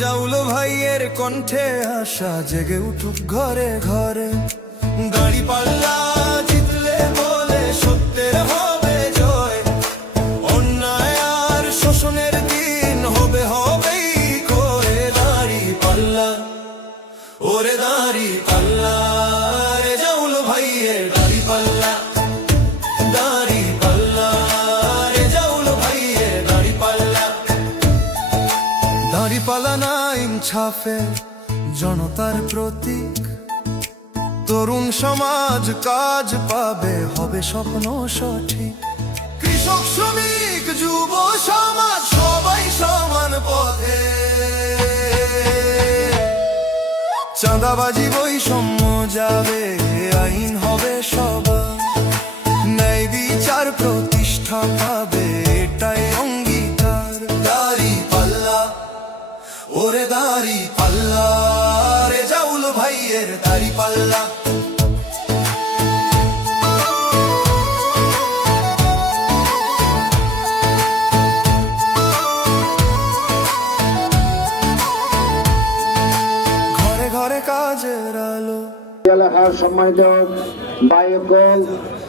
রেজাউল ভাইয়ের কণ্ঠে আশা জেগে উঠুক ঘরে ঘরে। দাড়ি পাল্লা জিতলে বলে সত্যের হবে জয়। অন্যায় আর শোষণের দিন হবে, হবেই করে দাড়ি পাল্লা। ওরে দাড়ি দাড়ি পাল্লা নাইম ছাফে জনতার প্রতীক। তরুণ সমাজ কাজ পাবে, হবে স্বপ্ন সঠিক। কৃষক, শ্রমিক, যুব সমাজ, সবাই সমান পথে। চাঁদাবাজি বৈষম্য যাবে, আইন হবে সবার। ন্যায় বিচার প্রতিষ্ঠা পাবে পাল্লা রে জাউল ভাইয়ের দাড়ি পাল্লা। এলাকার সম্মানিত বাইকল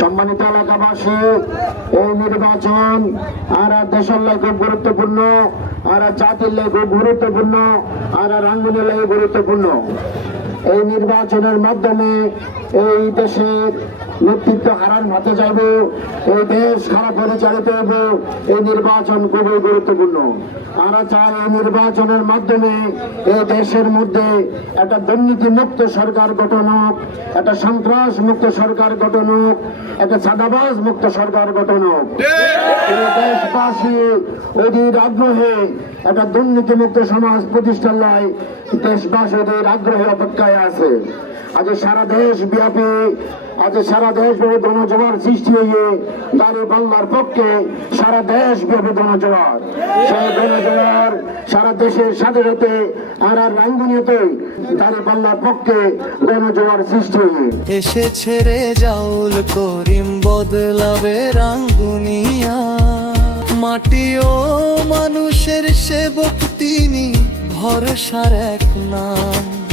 সম্মানিত এলাকাবাসী, এই নির্বাচন আর আর দেশের লাই খুব গুরুত্বপূর্ণ, আর জাতির লাই খুব গুরুত্বপূর্ণ, আর আর আঙ্গুলের লাই গুরুত্বপূর্ণ। এই নির্বাচনের মাধ্যমে এই দেশের নেতৃত্ব হারান হতে যাইব এই দেশ খারাপ পরিচালিত হইব এই নির্বাচন খুবই গুরুত্বপূর্ণ। আমরা চাই এই নির্বাচনের মাধ্যমে এই দেশের মধ্যে একটা দুর্নীতি মুক্ত সরকার গঠন হোক একটা সন্ত্রাস মুক্ত সরকার গঠন হোক একটা সাদাবাজ মুক্ত সরকার গঠন হোক। দেশবাসী অধীর আগ্রহে একটা দুর্নীতি মুক্ত সমাজ প্রতিষ্ঠার লাই দেশবাসী অধীর আগ্রহে অপেক্ষায় আছে। আজ সারা দেশ ব্যাপী, আজ সারা দেশ ব্যাপী গণজোয়ার সৃষ্টি হয়ে দাঁড়িয়ে বাংলার পক্ষে সারা দেশ ব্যাপী গণজোয়ার সেই গণজোয়ার সারা দেশের সাথে সাথে আর আর রাঙ্গুনিয়াতে দাঁড়িয়ে বাংলার পক্ষে গণজোয়ার সৃষ্টি হয়ে এসেছে রে জাউল করিম, বদলাবে রাঙ্গুনিয়া। মাটি ও মানুষের সেবক, তিনি ভরসার এক নাম।